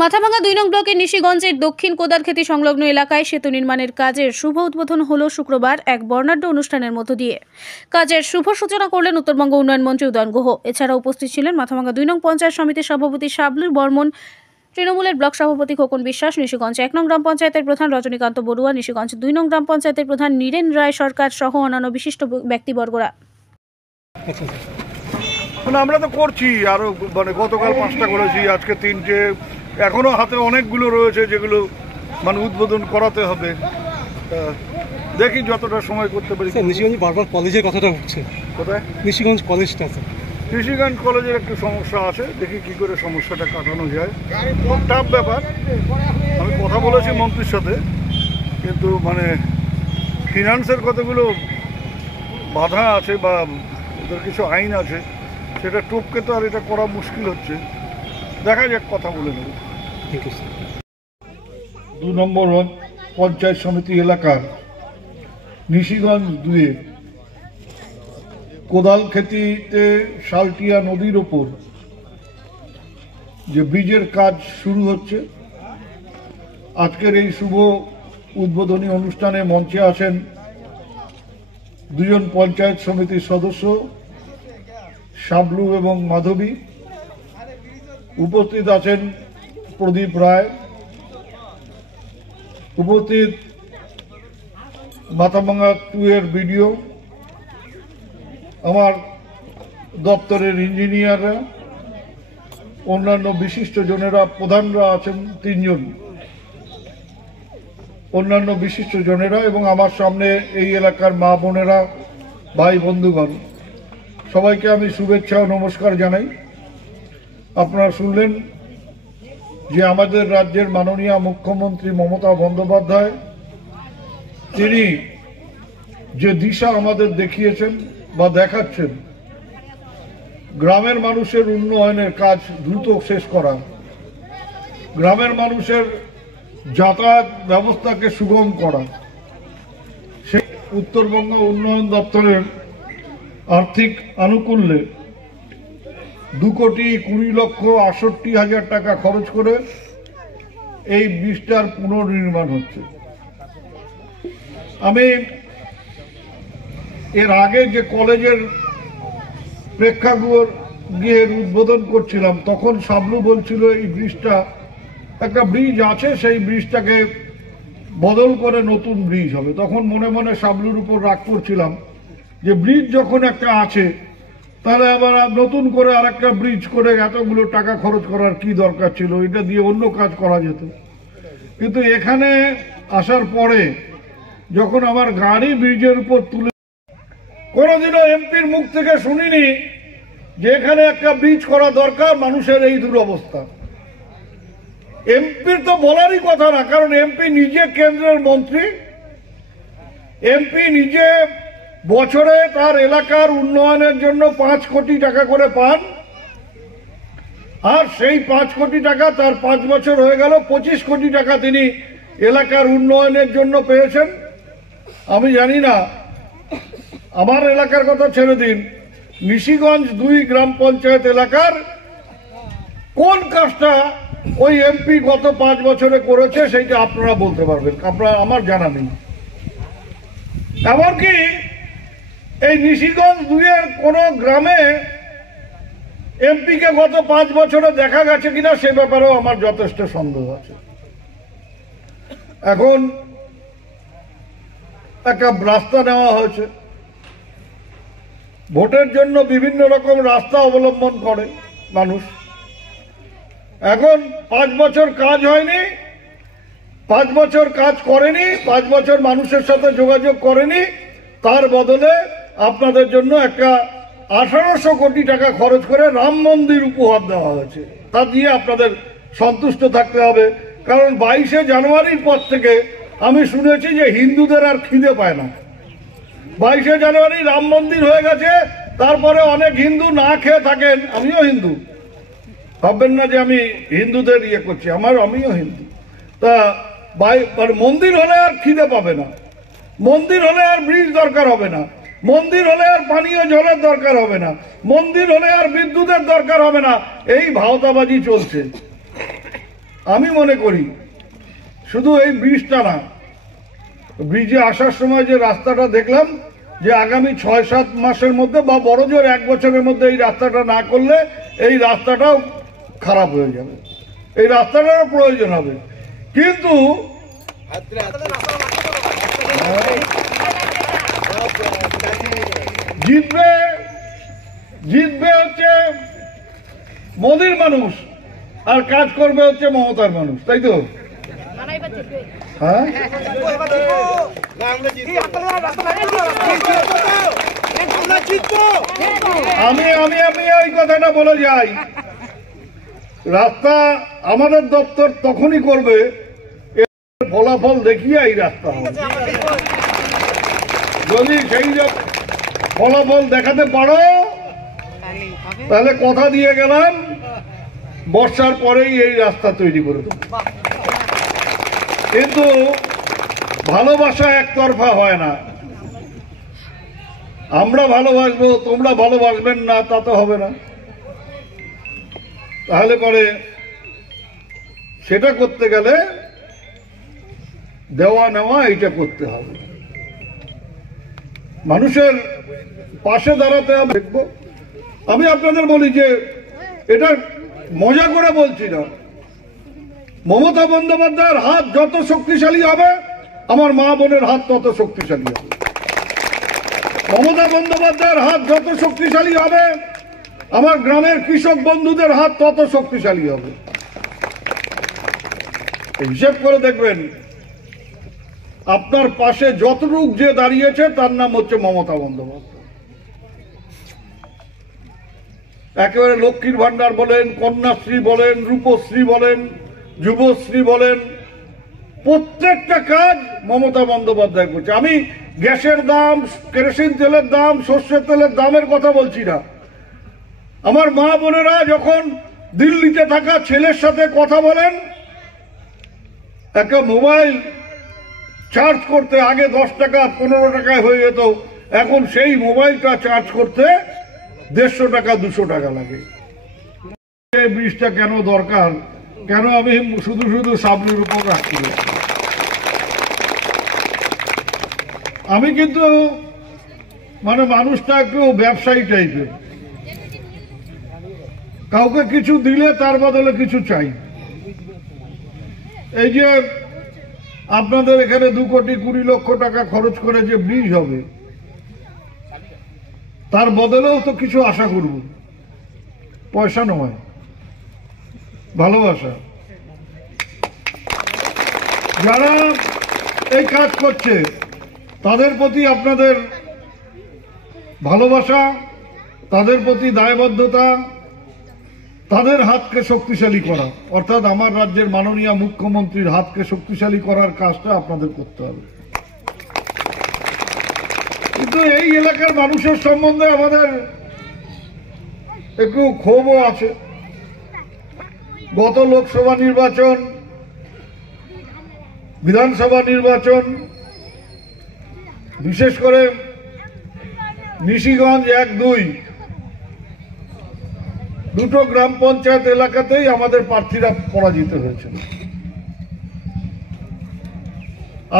মাথাভাঙ্গা ২ নং ব্লকের নিশিগঞ্জের দক্ষিণ কোদালখেতি সংলগ্ন এলাকায় সেতু নির্মাণের কাজের শুভ উদ্বোধন হলো শুক্রবার এক বর্ণাঢ্য অনুষ্ঠানের মধ্য দিয়ে। কাজের শুভ সূচনা করলেন উত্তরবঙ্গ উন্নয়ন মন্ত্রী উদয়ন গুহ। এছাড়া উপস্থিত ছিলেন মাথাভাঙ্গা ২ নং পঞ্চায়েত সমিতির সভাপতি শাবলু বর্মন, তৃণমূলের ব্লক সভাপতি খোকন বিশ্বাস, নিশিগঞ্জ ১ নং গ্রাম পঞ্চায়েতের প্রধান রজনীকান্ত বড়ুয়া, নিশিগঞ্জ ২ নং গ্রাম পঞ্চায়েতের প্রধান নীরেন রায় সরকার সহ অন্যান্য বিশিষ্ট ব্যক্তিবর্গরা। আমরা তো করছি, আরো গতকাল 5টা করেছি, আজকে 3টে, এখনো হাতে অনেকগুলো রয়েছে যেগুলো উদ্বোধন করাতে হবে। দেখি যতটা সময় করতে পারি। নিশিগঞ্জ বারবার কলেজের কথাটা উঠছে, কোথায়? নিশিগঞ্জ কলেজটা আছে। নিশিগঞ্জ কলেজের একটু সমস্যা আছে, দেখি কি করে সমস্যাটা কাটানো যায়। খুব টাফ ব্যাপার। আমি কথা বলেছি মন্ত্রীর সাথে, কিন্তু ফিনান্সের কতগুলো বাধা আছে বা ওদের কিছু আইন আছে, সেটা টপকে তো আর এটা করা মুশকিল হচ্ছে। দেখা যাক, কথা বলে নেব। 2 নম্বর পঞ্চায়েত সমিতি এলাকার নিশিগঞ্জ 2-এ কোদালখেতিতে শালটিয়া নদীর ওপর যে ব্রিজের কাজ শুরু হচ্ছে, আজকের এই শুভ উদ্বোধনী অনুষ্ঠানে মঞ্চে আছেন 2 জন পঞ্চায়েত সমিতির সদস্য শাবলু এবং মাধবী। উপস্থিত আছেন প্রদীপ রায়, উপস্থিত মাথাভাঙ্গা 2-এর বিডিও, আমার দপ্তরের ইঞ্জিনিয়াররা, অন্যান্য বিশিষ্ট জনেরা, প্রধানরা আছেন 3 জন, অন্যান্য বিশিষ্ট জনেরা, এবং আমার সামনে এই এলাকার মা বোনেরা, ভাই বন্ধুগণ, সবাইকে আমি শুভেচ্ছা ও নমস্কার জানাই। আপনারা শুনলেন যে আমাদের রাজ্যের মাননীয় মুখ্যমন্ত্রী মমতা বন্দ্যোপাধ্যায়, তিনি যে দিশা আমাদের দেখিয়েছেন বা দেখাচ্ছেন, গ্রামের মানুষের উন্নয়নের কাজ দ্রুত শেষ করা, গ্রামের মানুষের যাতায়াত ব্যবস্থাকে সুগম করা, সেই উত্তরবঙ্গ উন্নয়ন দপ্তরের আর্থিক আনুকূল্যে 2,20,68,000 টাকা খরচ করে এই ব্রিজটার পুনর্নির্মাণ হচ্ছে। আমি এর আগে যে কলেজের প্রেক্ষাগৃহের উদ্বোধন করছিলাম, তখন শাবলু বলছিল এই ব্রিজটা, একটা ব্রিজ আছে, সেই ব্রিজটাকে বদল করে নতুন ব্রিজ হবে। তখন মনে মনে শাবলুর উপর রাগ করছিলাম যে ব্রিজ যখন একটা আছে, তাহলে আবার নতুন করে আর একটা ব্রিজ করে এতগুলো টাকা খরচ করার কি দরকার ছিল, এটা দিয়ে অন্য কাজ করা যেত। কিন্তু এখানে আসার পরে যখন আমার গাড়ি ব্রিজের উপর তুলে, কোনোদিনও এমপির মুখ থেকে শুনিনি যে এখানে একটা ব্রিজ করা দরকার, মানুষের এই দুরবস্থা। এমপির তো বলারই কথা না, কারণ এমপি নিজে কেন্দ্রের মন্ত্রী, এমপি নিজে বছরে তার এলাকার উন্নয়নের জন্য 5 কোটি টাকা করে পান, আর সেই 5 কোটি টাকা তার 5 বছর হয়ে গেল, 25 কোটি টাকা তিনি এলাকার উন্নয়নের জন্য পেয়েছেন। আমি জানি না, আমার এলাকার কথা ছেড়ে দিন, নিশিগঞ্জ 2 গ্রাম পঞ্চায়েত এলাকার কোন কাজটা ওই এমপি গত 5 বছরে করেছে, সেইটা আপনারা বলতে পারবেন। আমার জানা নেই। এমনকি এই নিশিগঞ্জ 2-এর কোন গ্রামে এমপিকে গত 5 বছরে দেখা গেছে কিনা, সে ব্যাপারেও আমার যথেষ্ট সন্দেহ আছে। এখন একটা রাস্তা নেওয়া হয়েছে, ভোটের জন্য বিভিন্ন রকম রাস্তা অবলম্বন করে মানুষ। এখন 5 বছর কাজ হয়নি, 5 বছর কাজ করেনি, 5 বছর মানুষের সাথে যোগাযোগ করেনি, তার বদলে আপনাদের জন্য একটা 1800 কোটি টাকা খরচ করে রাম মন্দির উপহার দেওয়া হয়েছে। তা দিয়ে আপনাদের সন্তুষ্ট থাকতে হবে, কারণ 22শে জানুয়ারির পর থেকে আমি শুনেছি যে হিন্দুদের আর খিদে পায় না। 22শে জানুয়ারি রাম মন্দির হয়ে গেছে, তারপরে অনেক হিন্দু না খেয়ে থাকেন। আমিও হিন্দু, ভাববেন না যে আমি হিন্দুদের ইয়ে করছি, আমিও হিন্দু। তা মন্দির হলে আর খিদে পাবে না, মন্দির হলে আর ব্রিজ দরকার হবে না, মন্দির হলে আর পানীয় জলের দরকার হবে না, মন্দির হলে আর বিদ্যুতের দরকার হবে না। এই ভাওতাবাজি চলছে। আমি মনে করি শুধু এই ব্রিজটা না, ব্রিজে আসার সময় যে রাস্তাটা দেখলাম, যে আগামী 6-7 মাসের মধ্যে বা বড় জোর 1 বছরের মধ্যে এই রাস্তাটা না করলে এই রাস্তাটাও খারাপ হয়ে যাবে, এই রাস্তাটারও প্রয়োজন হবে। কিন্তু জিতবে হচ্ছে মোদির মানুষ, আর কাজ করবে হচ্ছে মমতার মানুষ, তাই তো? হ্যাঁ, আমি আমি আমি এই কথাটা বলে যাই, রাস্তা আমাদের দপ্তর তখনই করবে ফলাফল দেখিয়ে এই রাস্তা হবে। যদি সেই ফলাফল দেখাতে পারো তাহলে কথা দিয়ে গেলাম বর্ষার পরেই এই রাস্তা তৈরি করে দেবো। কিন্তু ভালোবাসা একতরফা হয় না, আমরা ভালোবাসবো তোমরা ভালোবাসবেন না তা তো হবে না। তাহলে পরে সেটা করতে গেলে দেওয়া নেওয়া এইটা করতে হবে, মানুষের পাশে দাঁড়াতে হবে। দেখবো আমি আপনাদের বলি যে এটা মজা করে বলছি না, মমতা বন্দ্যোপাধ্যায়ের হাত যত শক্তিশালী হবে আমার মা বোনের হাত তত শক্তিশালী হবে, মমতা বন্দ্যোপাধ্যায়ের হাত যত শক্তিশালী হবে আমার গ্রামের কৃষক বন্ধুদের হাত তত শক্তিশালী হবে। হিসেব করে দেখবেন আপনার পাশে যতটুক যে দাঁড়িয়েছে তার নাম হচ্ছে মমতা বন্দ্যোপাধ্যায়। একেবারে লক্ষ্মীর ভান্ডার বলেন, কন্যাশ্রী বলেন, রূপশ্রী বলেন, যুবশ্রী বলেন, প্রত্যেকটা কাজ মমতা বন্দ্যোপাধ্যায় করছে। আমি গ্যাসের দাম, কেরোসিন তেলের দাম, সর্ষের তেলের দামের কথা বলছি না। আমার মা বোনেরা যখন দিল্লিতে থাকা ছেলের সাথে কথা বলেন, একটা মোবাইল চার্জ করতে আগে 10 টাকা 15 টাকায় হয়ে যেত, এখন সেই মোবাইলটা চার্জ করতে 150 টাকা 200 টাকা লাগে। এই ব্রিজটা কেন দরকার, কেন আমি শুধু শুধু সাবলির উপর রাখছি? আমি কিন্তু মানে মানুষটা একটু ব্যবসায়ী টাইপের, কাউকে কিছু দিলে তার বদলে কিছু চাই। এই যে আপনাদের এখানে 2,20,00,000 টাকা খরচ করে যে ব্রিজ হবে, তার বদলেও তো কিছু আশা করব, পয়সা নয়, ভালোবাসা। যারা এই কাজ করছে তাদের প্রতি আপনাদের ভালোবাসা, তাদের প্রতি দায়বদ্ধতা, তাদের হাতকে শক্তিশালী করা, অর্থাৎ আমার রাজ্যের মাননীয় মুখ্যমন্ত্রীর হাতকে শক্তিশালী করার কাজটা আপনাদের করতে হবে। কিন্তু এই এলাকার মানুষের সম্বন্ধে আমাদের একটু ক্ষোভও আছে। গত লোকসভা নির্বাচন, বিধানসভা নির্বাচন, বিশেষ করে নিশিগঞ্জ 1-2 দুটো গ্রাম পঞ্চায়েত এলাকাতেই আমাদের প্রার্থীরা পরাজিত হয়েছিল।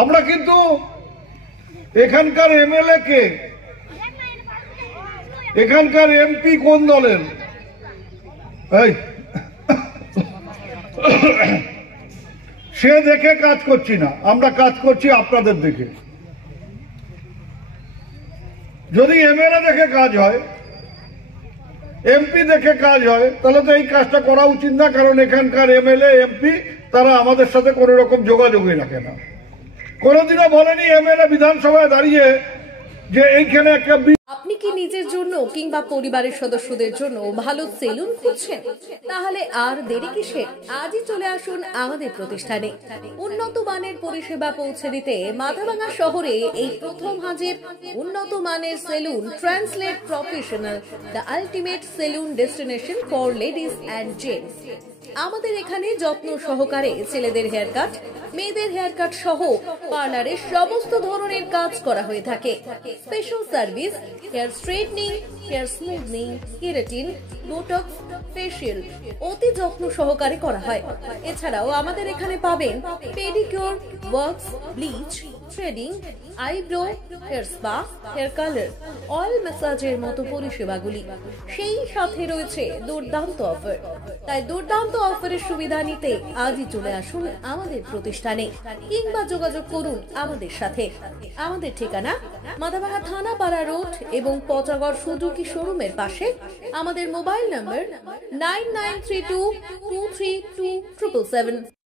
আমরা কিন্তু এখানকার এমএলএ কে, এখানকার এমপি কোন দলের, সে দেখে কাজ করছি না, আমরা কাজ করছি আপনাদের দেখে। যদি এমএলএ দেখে কাজ হয়, এমপি দেখে কাজ হয়, তাহলে তো এই কাজটা করা উচিত না, কারণ এখানকার এমএলএ এমপি তারা আমাদের সাথে কোনো রকম যোগাযোগই রাখে না। কোনোদিনও বলেনি এমএলএ বিধানসভায় দাঁড়িয়ে যে এইখানে একটা। আপনি কি নিজের জন্য কিংবা পরিবারের সদস্যদের জন্য ভালো সেলুন খুঁজছেন? তাহলে আর দেরি কিসের? আজই চলে আসুন আমাদের প্রতিষ্ঠানে। উন্নত মানের পরিষেবা পৌঁছে দিতে মাথাভাঙা শহরে এই প্রথম হাজির উন্নত মানের salon translate professional, the ultimate salon destination for ladies and gents. আমাদের এখানে যত্ন সহকারে ছেলেদের হেয়ার কাট, মেয়েদের হেয়ার কাট সহ পার্লারের সমস্ত ধরনের কাজ করা হয়ে থাকে। Special service, hair straightening, hair smoothing, keratin, botox, facial অতি যত্ন সহকারে করা হয়। এছাড়াও আমাদের এখানে পাবেন pedicure, wax, bleach, threading, eyebrow, hair spa, hair colour, oil ম্যাসাজের মতো পরিষেবাগুলি। সেই সাথে রয়েছে দুর্দান্ত অফার। তাই দুর্দান্ত অফারের সুবিধা নিতে আজই চলে আসুন আমাদের প্রতিষ্ঠানে কিংবা যোগাযোগ করুন আমাদের সাথে। আমাদের ঠিকানা মাদাভাঙা থানাপাড়া রোড এবং পচাগড় সুজুকি শোরুমের পাশে। আমাদের মোবাইল নম্বর 9932232777।